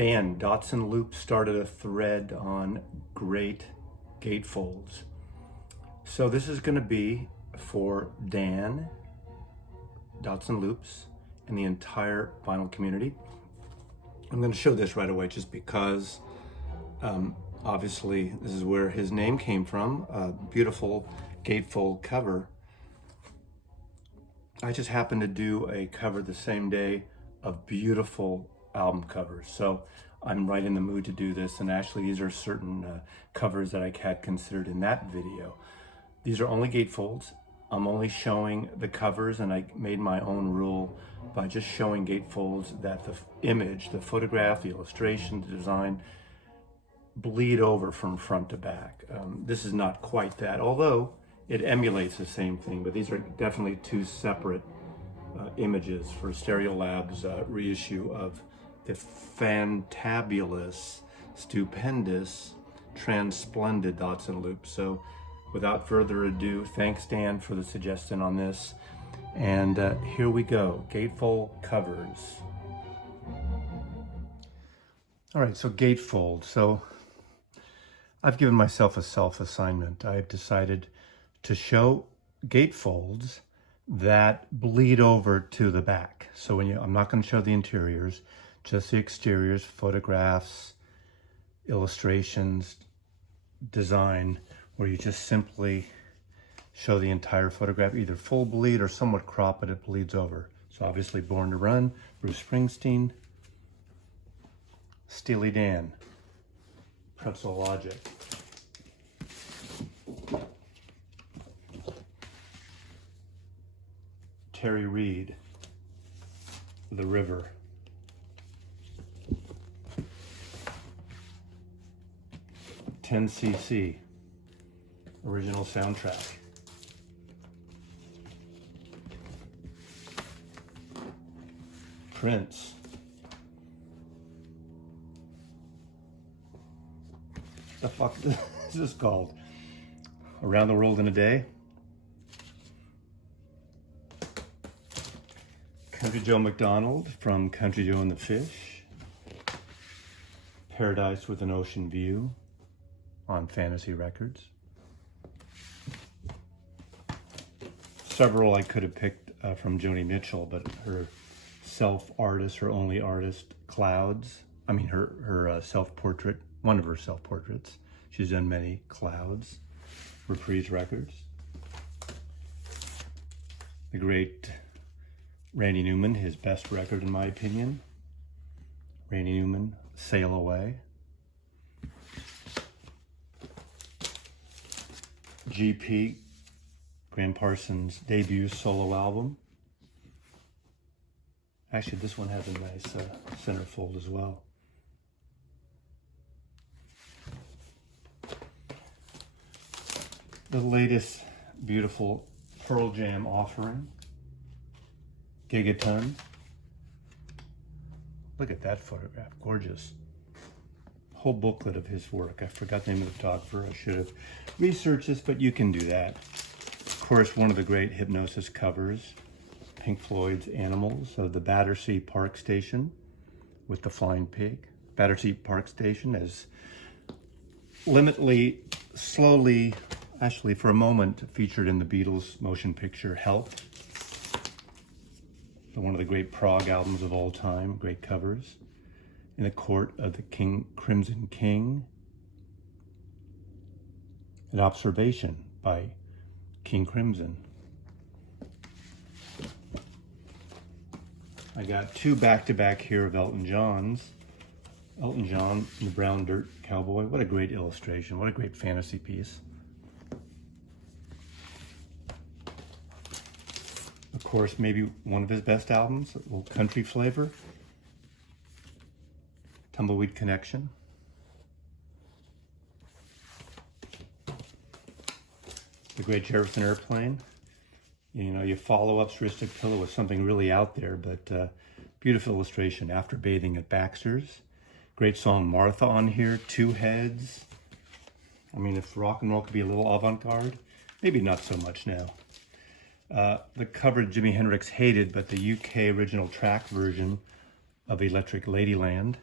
Dan, Dots and Loops started a thread on great gatefolds. So this is going to be for Dan, Dots and Loops, and the entire vinyl community. I'm going to show this right away just because obviously this is where his name came from, a beautiful gatefold cover. I just happened to do a cover the same day of beautiful album covers. So I'm right in the mood to do this, and actually these are certain covers that I had considered in that video. These are only gatefolds. I'm only showing the covers, and I made my own rule by just showing gatefolds that the image, the photograph, the illustration, the design bleed over from front to back. This is not quite that, although it emulates the same thing, but these are definitely two separate images for Stereolab's reissue of the fantabulous, stupendous, transplendid Dots and Loops. So without further ado, thanks Dan for the suggestion on this. And here we go, Gatefold Covers. All right, so Gatefold. So I've given myself a self-assignment. I've decided to show gatefolds that bleed over to the back. So I'm not going to show the interiors, just the exteriors, photographs, illustrations, design, where you just simply show the entire photograph, either full bleed or somewhat cropped, but it bleeds over. So obviously Born to Run, Bruce Springsteen, Steely Dan, Pretzel Logic. Terry Reid, The River. $10cc, original soundtrack. Prince. The fuck is this called? Around the World in a Day? Country Joe McDonald from Country Joe and the Fish. Paradise with an Ocean View on Fantasy Records. Several I could have picked from Joni Mitchell, but her self-artist, her only artist, Clouds. I mean her self-portrait, one of her self-portraits. She's done many, Clouds. Reprise Records. The great Randy Newman, his best record in my opinion. Randy Newman, Sail Away. GP, Graham Parsons' debut solo album. Actually, this one has a nice centerfold as well. The latest beautiful Pearl Jam offering. Gigaton. Look at that photograph, gorgeous. Whole booklet of his work. I forgot the name of the photographer. I should have researched this, but you can do that. Of course, one of the great Hypnosis covers, Pink Floyd's Animals of the Battersea Park Station with the flying pig. Battersea Park Station is slowly, actually for a moment, featured in the Beatles motion picture Help. One of the great prog albums of all time, great covers. In the Court of the Crimson King. An Observation by King Crimson. I got two back-to-back here of Elton John's. Elton John and the Brown Dirt Cowboy. What a great illustration. What a great fantasy piece. Of course, maybe one of his best albums, a little country flavor. Tumbleweed Connection. The Great Jefferson Airplane. You know, you follow up Surrealistic Pillow with something really out there, but beautiful illustration, After Bathing at Baxter's. Great song, Martha, on here, Two Heads. I mean, if rock and roll could be a little avant-garde, maybe not so much now. The cover Jimi Hendrix hated, but the UK original track version of Electric Ladyland.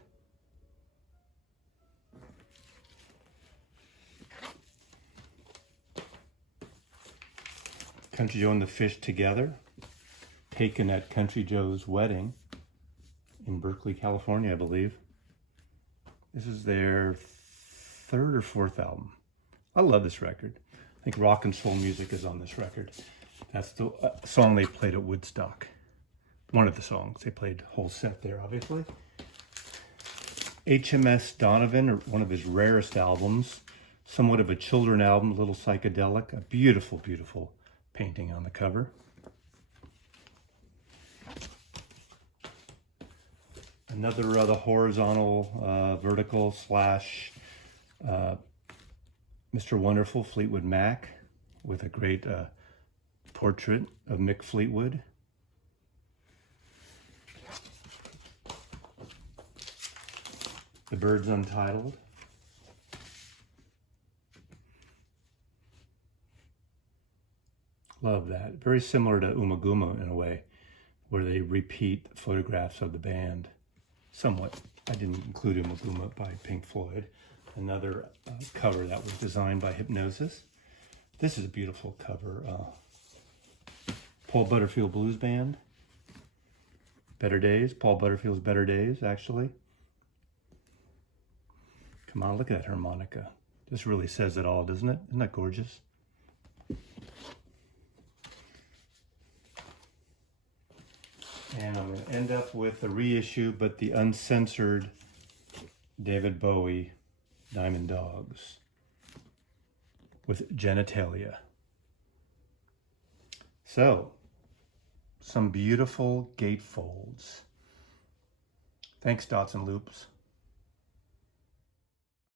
Country Joe and the Fish together, taken at Country Joe's wedding in Berkeley, California, I believe. This is their third or fourth album. I love this record. I think rock and soul music is on this record. That's the song they played at Woodstock. One of the songs. They played whole set there, obviously. Hms Donovan, one of his rarest albums. Somewhat of a children album, a little psychedelic. A beautiful, beautiful painting on the cover. Another the horizontal, vertical slash Mr. Wonderful Fleetwood Mac with a great portrait of Mick Fleetwood. The Byrds Untitled. Love that. Very similar to Umaguma in a way, where they repeat photographs of the band. Somewhat. I didn't include Umaguma by Pink Floyd. Another cover that was designed by Hypnosis. This is a beautiful cover. Paul Butterfield Blues Band. Better Days. Paul Butterfield's Better Days, actually. Come on, look at that harmonica. This really says it all, doesn't it? Isn't that gorgeous? And I'm going to end up with a reissue, but the uncensored David Bowie Diamond Dogs with Genitalia. So, some beautiful gatefolds. Thanks, Dots and Loops.